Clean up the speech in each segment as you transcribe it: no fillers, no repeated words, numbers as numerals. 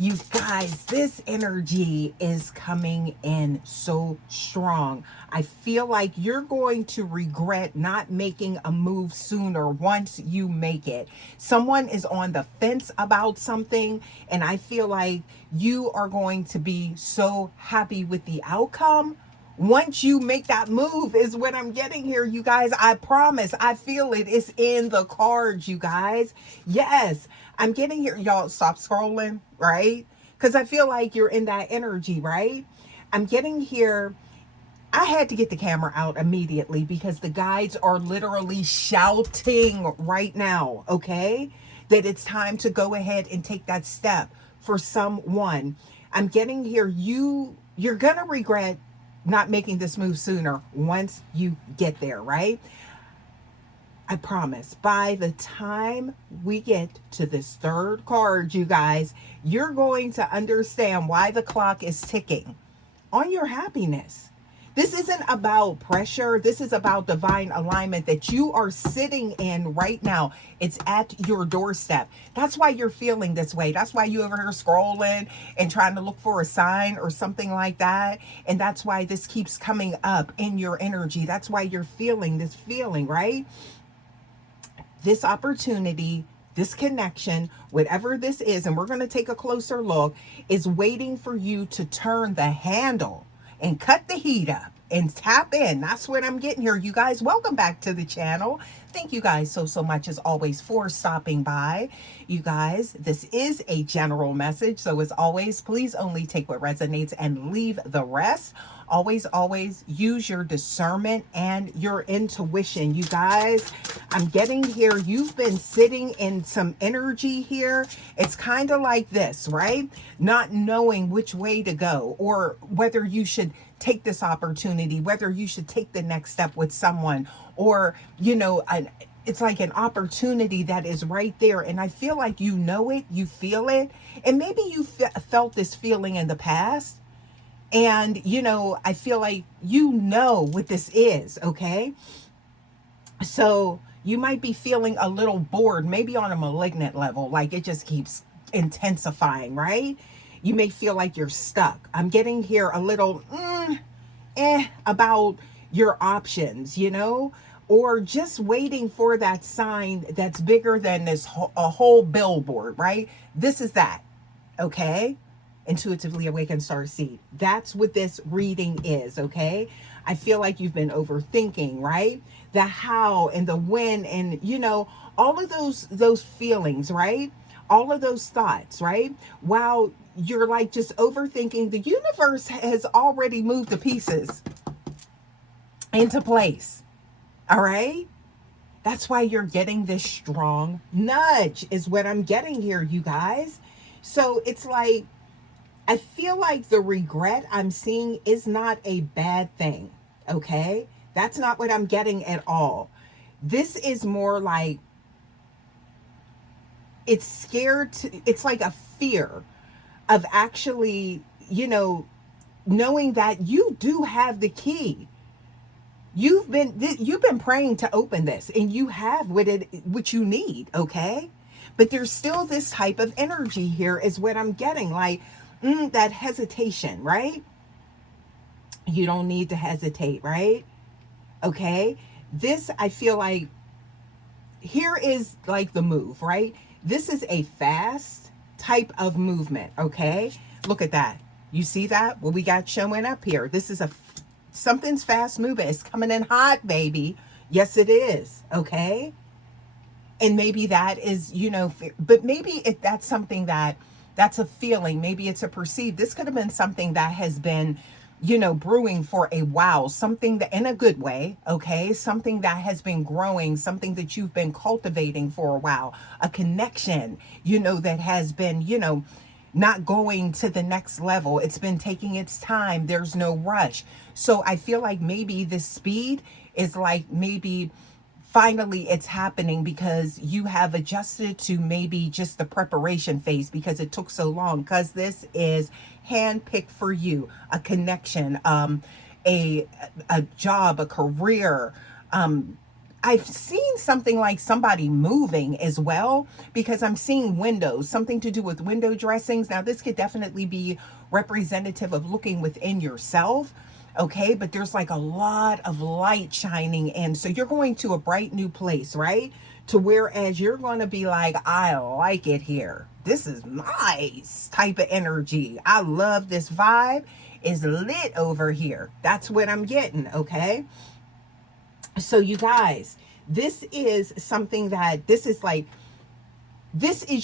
You guys, this energy is coming in so strong. I feel like you're going to regret not making a move sooner once you make it. Someone is on the fence about something, and I feel like you are going to be so happy with the outcome once you make that move, is what I'm getting here, you guys. I promise. I feel it. It's in the cards, you guys. Yes, I'm getting here. Y'all stop scrolling, right? Because I feel like you're in that energy, right? I'm getting here. I had to get the camera out immediately because the guides are literally shouting right now, okay? That it's time to go ahead and take that step for someone. I'm getting here. You're going to regret not making this move sooner once you get there, right? I promise. By the time we get to this third card, you guys, you're going to understand why the clock is ticking on your happiness. This isn't about pressure. This is about divine alignment that you are sitting in right now. It's at your doorstep. That's why you're feeling this way. That's why you over here scrolling and trying to look for a sign or something like that. And that's why this keeps coming up in your energy. That's why you're feeling this feeling, right? This opportunity, this connection, whatever this is, and we're going to take a closer look, is waiting for you to turn the handle and cut the heat up and tap in. That's what I'm getting here. You guys, welcome back to the channel. Thank you guys so much as always for stopping by. You guys, this is a general message. So as always, please only take what resonates and leave the rest. Always use your discernment and your intuition. You guys, I'm getting here. You've been sitting in some energy here. It's kind of like this, right? Not knowing which way to go or whether you should take this opportunity, whether you should take the next step with someone, or, it's like an opportunity that is right there. And I feel like you know it, you feel it. And maybe you felt this feeling in the past. And, I feel like you know what this is, okay? So you might be feeling a little bored, maybe on a malignant level, like it just keeps intensifying, right? You may feel like you're stuck. I'm getting here a little about your options, or just waiting for that sign that's bigger than a whole billboard, right? This is that, okay? Intuitively awakened star seed. That's what this reading is, okay? I feel like you've been overthinking, right? The how and the when, and all of those feelings, right? All of those thoughts, right? While you're like just overthinking, the universe has already moved the pieces into place. All right? That's why you're getting this strong nudge, is what I'm getting here, you guys. So it's like, I feel like the regret I'm seeing is not a bad thing, okay? That's not what I'm getting at all. This is more like it's scared it's like a fear of actually, knowing that you do have the key. You've been praying to open this, and you have what you need, okay? But there's still this type of energy here, is what I'm getting, like that hesitation, right? You don't need to hesitate, right? Okay? This, I feel like, here is like the move, right? This is a fast type of movement, okay? Look at that. You see that? What we got showing up here. This is something's fast moving. It's coming in hot, baby. Yes, it is, okay? And maybe that is, but maybe if that's something that's a feeling, maybe it's a perceived. This could have been something that has been, brewing for a while, something that in a good way, okay? Something that has been growing, something that you've been cultivating for a while, a connection, that has been, not going to the next level. It's been taking its time. There's no rush. So I feel like maybe this speed is like maybe finally it's happening because you have adjusted to maybe just the preparation phase because it took so long, because this is handpicked for you, a connection, a job, a career, I've seen something like somebody moving as well, because I'm seeing windows, something to do with window dressings. Now, this could definitely be representative of looking within yourself. Okay, but there's like a lot of light shining in. So you're going to a bright new place, right? To whereas you're going to be like, I like it here. This is nice type of energy. I love this vibe. Is lit over here. That's what I'm getting, okay? So you guys, this is something that this is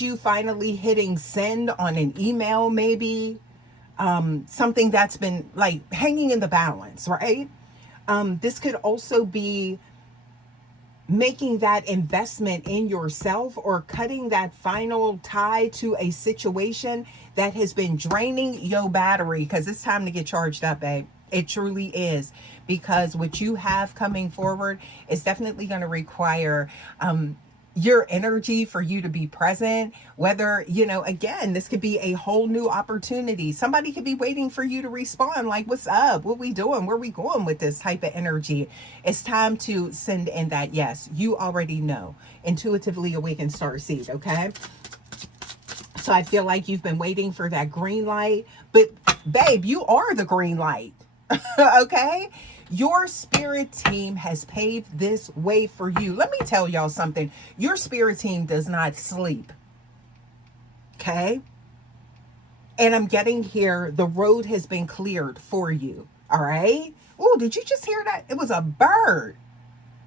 you finally hitting send on an email, maybe something that's been like hanging in the balance, right? This could also be making that investment in yourself, or cutting that final tie to a situation that has been draining your battery, because it's time to get charged up, babe. It truly is, because what you have coming forward is definitely going to require your energy for you to be present. Whether, again, this could be a whole new opportunity. Somebody could be waiting for you to respond, like, what's up? What we doing? Where we going with this type of energy? It's time to send in that yes. You already know. Intuitively awakened star seed, okay? So I feel like you've been waiting for that green light, but babe, you are the green light. Okay? Your spirit team has paved this way for you. Let me tell y'all something. Your spirit team does not sleep. Okay? And I'm getting here, the road has been cleared for you. All right? Oh, did you just hear that? It was a bird.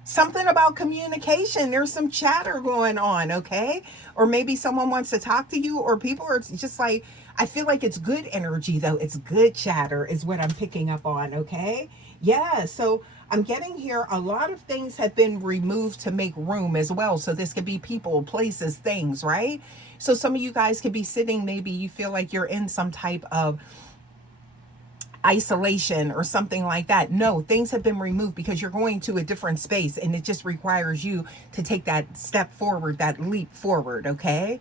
Something about communication. There's some chatter going on, okay? Or maybe someone wants to talk to you, or people are just like, I feel like it's good energy though. It's good chatter is what I'm picking up on, okay? Yeah, so I'm getting here, a lot of things have been removed to make room as well. So this could be people, places, things, right? So some of you guys could be sitting, maybe you feel like you're in some type of isolation or something like that. No, things have been removed because you're going to a different space, and it just requires you to take that step forward, that leap forward, okay?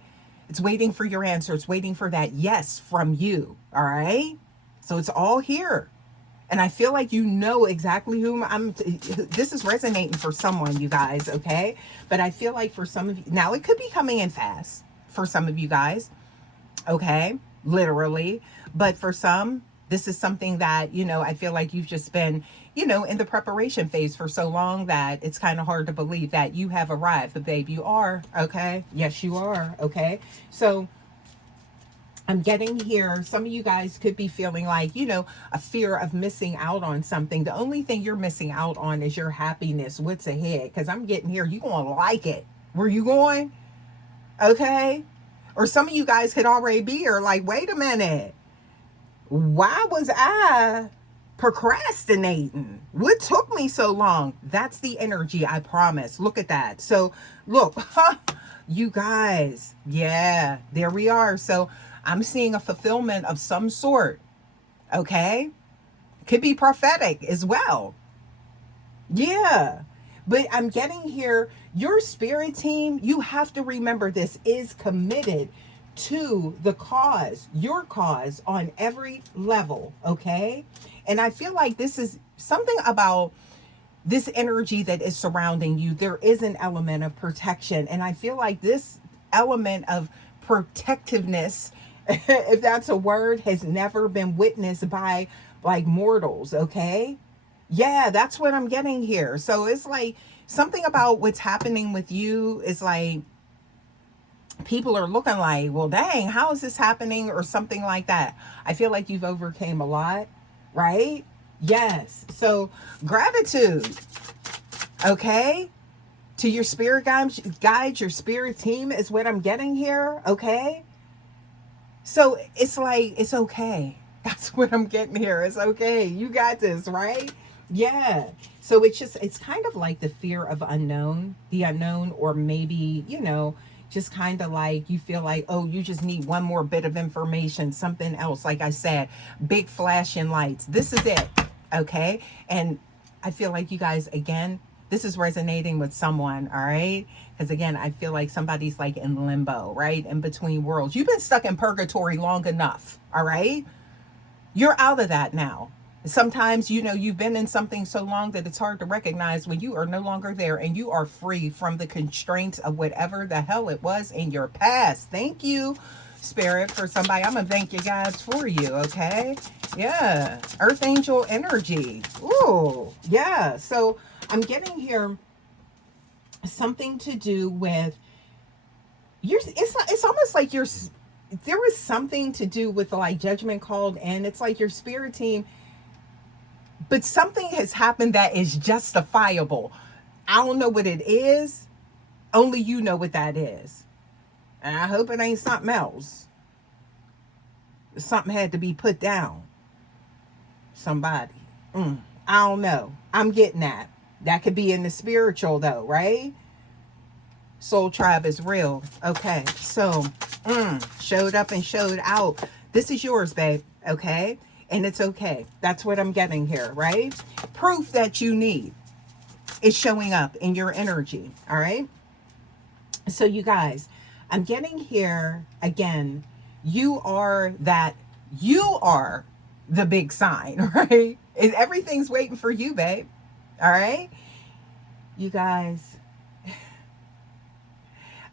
It's waiting for your answer. It's waiting for that yes from you, all right? So it's all here. And I feel like you know exactly whom this is resonating for someone, you guys, okay? But I feel like for some of you, now it could be coming in fast for some of you guys, okay? Literally. But for some, this is something that, I feel like you've just been, in the preparation phase for so long that it's kind of hard to believe that you have arrived. But babe, you are, okay? Yes, you are, okay? So I'm getting here, some of you guys could be feeling like, a fear of missing out on something. The only thing you're missing out on is your happiness. What's ahead? Because I'm getting here, you're going to like it. Where you going? Okay? Or some of you guys could already be here like, wait a minute. Why was I procrastinating? What took me so long? That's the energy, I promise. Look at that. So look, you guys, yeah, there we are. So I'm seeing a fulfillment of some sort. Okay? Could be prophetic as well. Yeah. But I'm getting here, your spirit team, you have to remember this, is committed to the cause, your cause, on every level, okay? And I feel like this is something about this energy that is surrounding you. There is an element of protection. And I feel like this element of protectiveness, if that's a word, has never been witnessed by like mortals, okay? Yeah, that's what I'm getting here. So it's like something about what's happening with you is like people are looking like, well, dang, how is this happening? Or something like that. I feel like you've overcame a lot, right? Yes. So gratitude, okay? To your spirit guides, your spirit team is what I'm getting here, okay? So it's like, it's okay. That's what I'm getting here. It's okay. You got this, right? Yeah. So it's kind of like the fear of the unknown, or maybe, just kind of like you feel like, oh, you just need one more bit of information, something else. Like I said, big flashing lights. This is it. Okay. And I feel like you guys, again, this is resonating with someone. All right. Because again, I feel like somebody's like in limbo, right? In between worlds. You've been stuck in purgatory long enough. All right. You're out of that now. Sometimes, you've been in something so long that it's hard to recognize when you are no longer there and you are free from the constraints of whatever the hell it was in your past. Thank you, Spirit, for somebody. I'm going to thank you guys for you, okay? Yeah. Earth Angel energy. Ooh, yeah. So I'm getting here something to do with it's almost like there was something to do with like judgment called in. It's like your spirit team, but something has happened that is justifiable. I don't know what it is. Only you know what that is. And I hope it ain't something else. Something had to be put down. Somebody. I don't know. I'm getting that. That could be in the spiritual though, right? Soul tribe is real. Okay. So, showed up and showed out. This is yours, babe. Okay. And it's okay. That's what I'm getting here, right? Proof that you need is showing up in your energy. All right. So you guys, I'm getting here again. You are the big sign, right? Everything's waiting for you, babe. All right. You guys,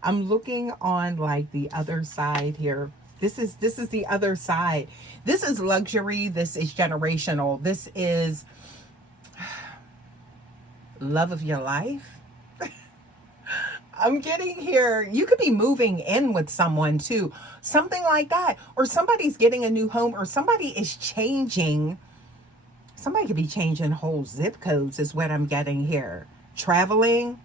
I'm looking on like the other side here. This is the other side. This is luxury. This is generational. This is love of your life. I'm getting here. You could be moving in with someone too. Something like that. Or somebody's getting a new home, or somebody is changing. Somebody could be changing whole zip codes is what I'm getting here. Traveling.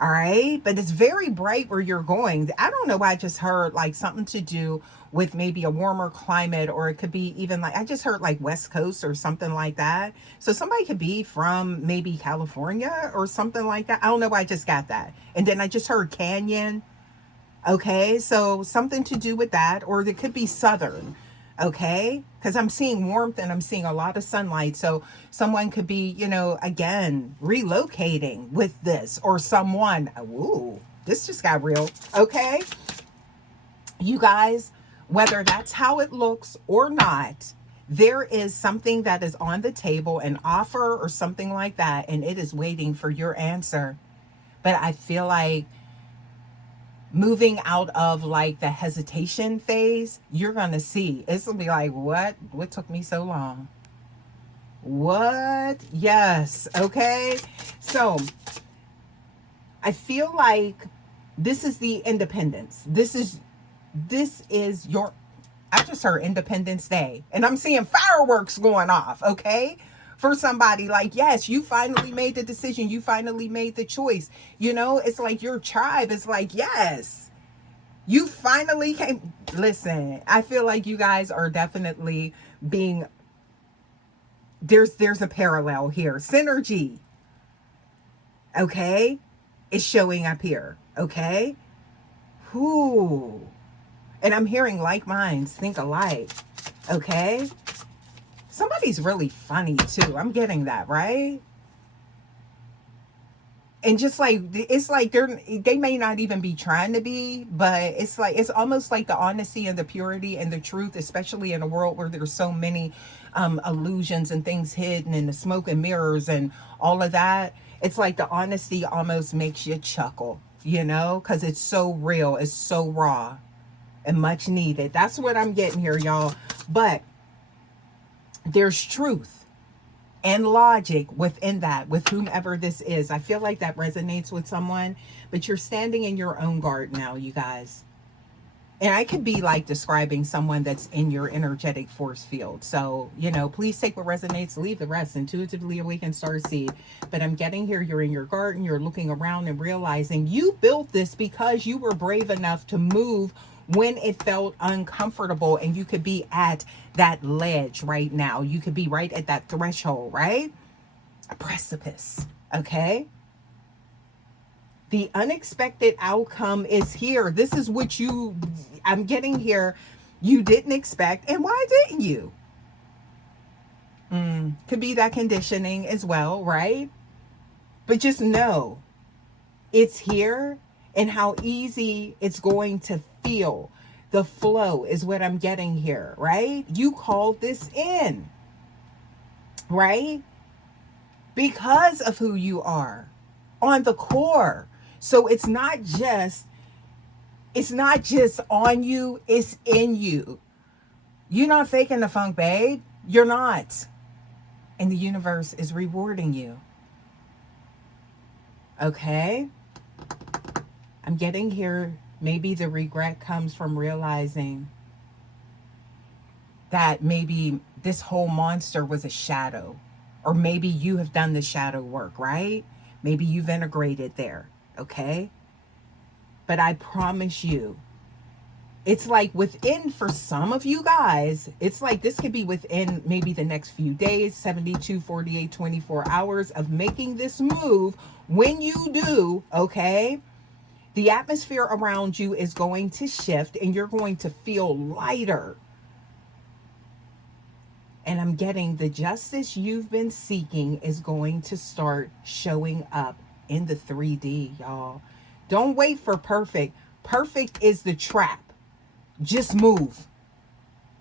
All right. But it's very bright where you're going. I don't know why I just heard like something to do with maybe a warmer climate, or it could be even like, I just heard like West Coast or something like that. So somebody could be from maybe California or something like that. I don't know why I just got that. And then I just heard Canyon. Okay. So something to do with that, or it could be Southern. Okay. Because I'm seeing warmth and I'm seeing a lot of sunlight. So someone could be, again, relocating with this, or someone. Ooh, this just got real. Okay. You guys, whether that's how it looks or not, there is something that is on the table, an offer or something like that, and it is waiting for your answer. But I feel like moving out of like the hesitation phase, you're going to see. It's going to be like, what took me so long? What? Yes. Okay. So I feel like this is the independence. This is your, I just heard Independence Day, and I'm seeing fireworks going off, okay? For somebody, like, yes, you finally made the decision. You finally made the choice. It's like your tribe is like, yes, you finally came. Listen, I feel like you guys are definitely being, there's a parallel here. Synergy, okay, is showing up here, okay? Whoo. And I'm hearing like minds think alike. Okay. Somebody's really funny too. I'm getting that, right? And just like, it's like they may not even be trying to be, but it's like, it's almost like the honesty and the purity and the truth, especially in a world where there's so many illusions and things hidden and the smoke and mirrors and all of that. It's like the honesty almost makes you chuckle, because it's so real. It's so raw. And much needed. That's what I'm getting here, y'all. But there's truth and logic within that, with whomever this is. I feel like that resonates with someone, but you're standing in your own guard now, you guys. And I could be like describing someone that's in your energetic force field. So, please take what resonates, leave the rest. Intuitively awaken, star seed. But I'm getting here, you're in your garden, you're looking around and realizing you built this because you were brave enough to move when it felt uncomfortable, and you could be at that ledge right now. You could be right at that threshold, right? A precipice, okay? The unexpected outcome is here. This is what I'm getting here, you didn't expect. And why didn't you? Could be that conditioning as well, right? But just know it's here, and how easy it's going to feel. The flow is what I'm getting here, right? You called this in. right? Because of who you are on the core. So it's not just on you, it's in you. You're not faking the funk, babe. You're not. And the universe is rewarding you. Okay? I'm getting here. Maybe the regret comes from realizing that maybe this whole monster was a shadow. Or maybe you have done the shadow work, right? Maybe you've integrated there. Okay? But I promise you, it's like within, for some of you guys, it's like this could be within maybe the next few days, 72, 48, 24 hours of making this move. When you do, okay, the atmosphere around you is going to shift and you're going to feel lighter. And I'm getting the justice you've been seeking is going to start showing up in the 3D, y'all. Don't wait for perfect. Perfect is the trap. Just move.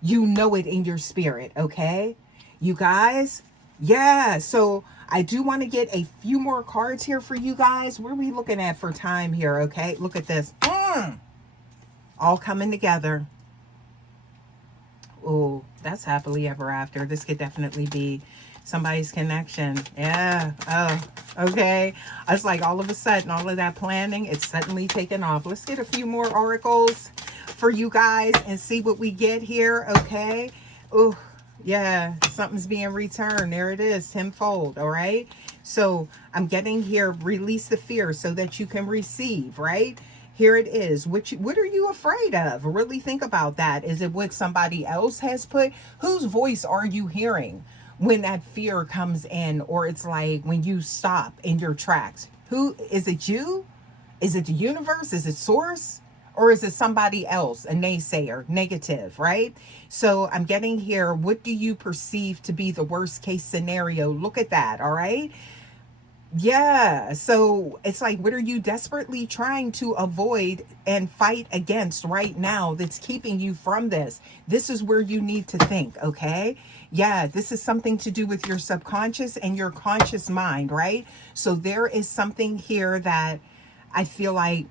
You know it in your spirit, okay? You guys? Yeah, so I do want to get a few more cards here for you guys. What are we looking at for time here, okay? Look at this. All coming together. Oh, that's happily ever after. This could definitely be somebody's connection. Yeah. Oh, okay. It's like all of a sudden, all of that planning, it's suddenly taken off. Let's get a few more oracles for you guys and see what we get here. Okay. Oh, yeah. Something's being returned. There it is. Tenfold. All right. So I'm getting here, release the fear so that you can receive, right? Here it is. What are you afraid of? Really think about that. Is it what somebody else has put? Whose voice are you hearing when that fear comes in? Or it's like when you stop in your tracks. Who is it? You? Is it the universe? Is it source? Or is it somebody else, a naysayer, negative, right? So I'm getting here, what do you perceive to be the worst case scenario? Look at that, all right? Yeah, so it's like, what are you desperately trying to avoid and fight against right now that's keeping you from this? This is where you need to think, okay? Yeah, this is something to do with your subconscious and your conscious mind, right? So there is something here that I feel like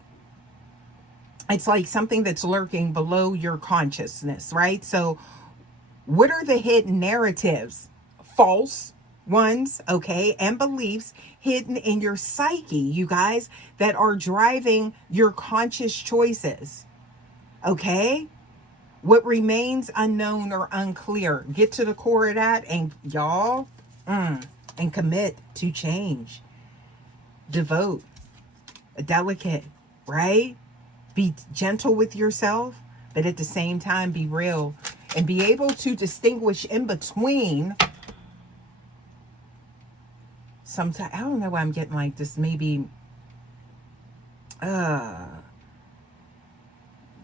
it's like something that's lurking below your consciousness, right? So what are the hidden narratives? False ones, okay, and beliefs hidden in your psyche, you guys, that are driving your conscious choices, okay? What remains unknown or unclear. Get to the core of that, and y'all, and commit to change. Devote. Delicate, right? Be gentle with yourself, but at the same time, be real and be able to distinguish in between. Sometimes, I don't know why I'm getting like this, maybe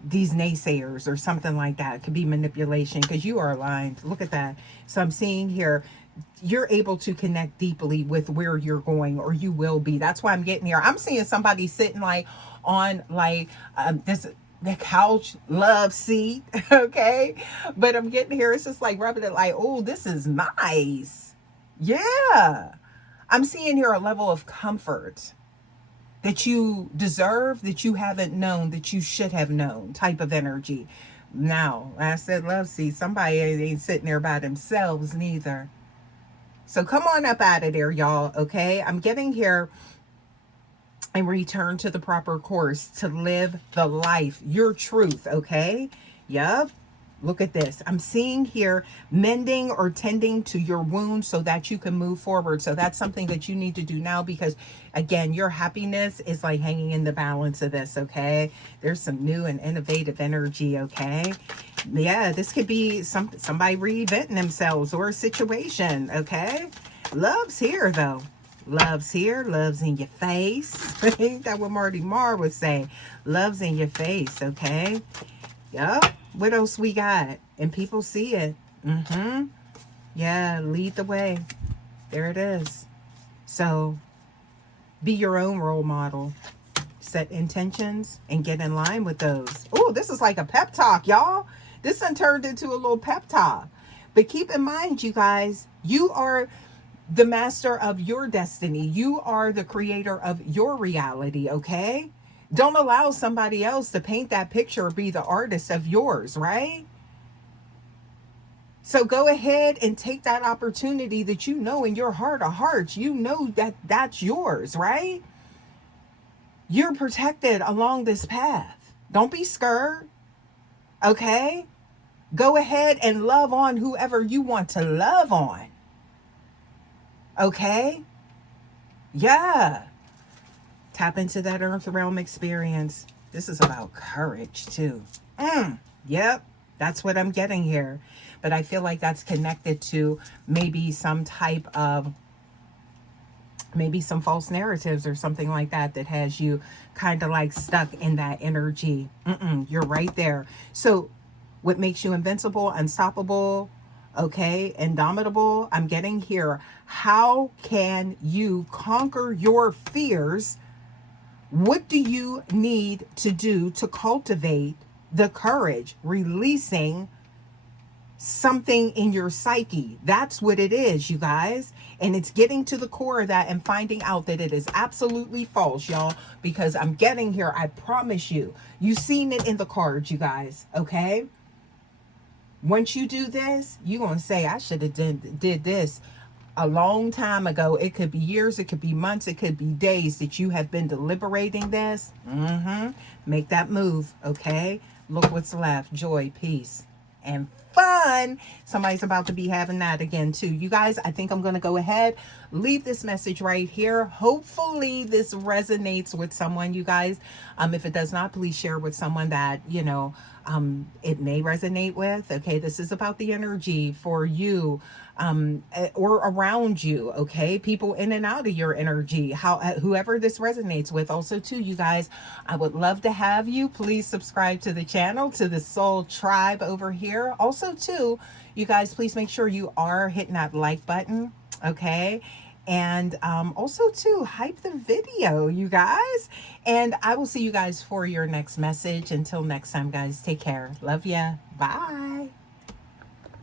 these naysayers or something like that. It could be manipulation because you are aligned. Look at that. So I'm seeing here, you're able to connect deeply with where you're going, or you will be. That's why I'm getting here. I'm seeing somebody sitting like on like the couch love seat, okay? But I'm getting here, it's just like rubbing it like, oh, this is nice. Yeah. I'm seeing here a level of comfort that you deserve, that you haven't known, that you should have known type of energy. Now, I said love seat, somebody ain't sitting there by themselves neither. So come on up out of there, y'all, okay? I'm getting here and return to the proper course to live the life, your truth, okay? Yup. Look at this. I'm seeing here mending or tending to your wounds so that you can move forward. So that's something that you need to do now because, again, your happiness is like hanging in the balance of this, okay? There's some new and innovative energy, okay? Yeah, this could be somebody reinventing themselves or a situation, okay? Love's here, though. Love's here. Love's in your face. Ain't that what Marty Marr would say? Love's in your face, okay? Yup. What else we got? And people see it. Yeah, lead the way. There it is. So be your own role model. Set intentions and get in line with those. Oh, this is like a pep talk, y'all. This done turned into a little pep talk. But keep in mind, you guys, you are the master of your destiny. You are the creator of your reality, okay? Don't allow somebody else to paint that picture or be the artist of yours, right? So go ahead and take that opportunity that you know in your heart of hearts, you know that that's yours, right? You're protected along this path. Don't be scared, okay? Go ahead and love on whoever you want to love on, okay? Yeah. Tap into that earth realm experience. This is about courage too. Yep, that's what I'm getting here. But I feel like that's connected to maybe some type of, maybe some false narratives or something like that that has you kind of like stuck in that energy. You're right there. So what makes you invincible, unstoppable, okay, indomitable? I'm getting here. How can you conquer your fears? What do you need to do to cultivate the courage, releasing something in your psyche? That's what it is, you guys. And it's getting to the core of that and finding out that it is absolutely false, y'all, because I'm getting here. I promise you. You've seen it in the cards, you guys, okay? Once you do this, you're going to say, I should have did this a long time ago. It could be years, it could be months, it could be days that you have been deliberating this. Make that move, okay? Look what's left. Joy, peace, and fun. Somebody's about to be having that again too. You guys, I think I'm going to go ahead, leave this message right here. Hopefully this resonates with someone, you guys. If it does not, please share with someone that, you know, it may resonate with. Okay, this is about the energy for you, or around you, okay? People in and out of your energy, whoever this resonates with. Also too, you guys, I would love to have you. Please subscribe to the channel, to the Soul Tribe over here. Also too, you guys, please make sure you are hitting that like button, okay? And also to hype the video, you guys. And I will see you guys for your next message. Until next time, guys, take care. Love ya. Bye.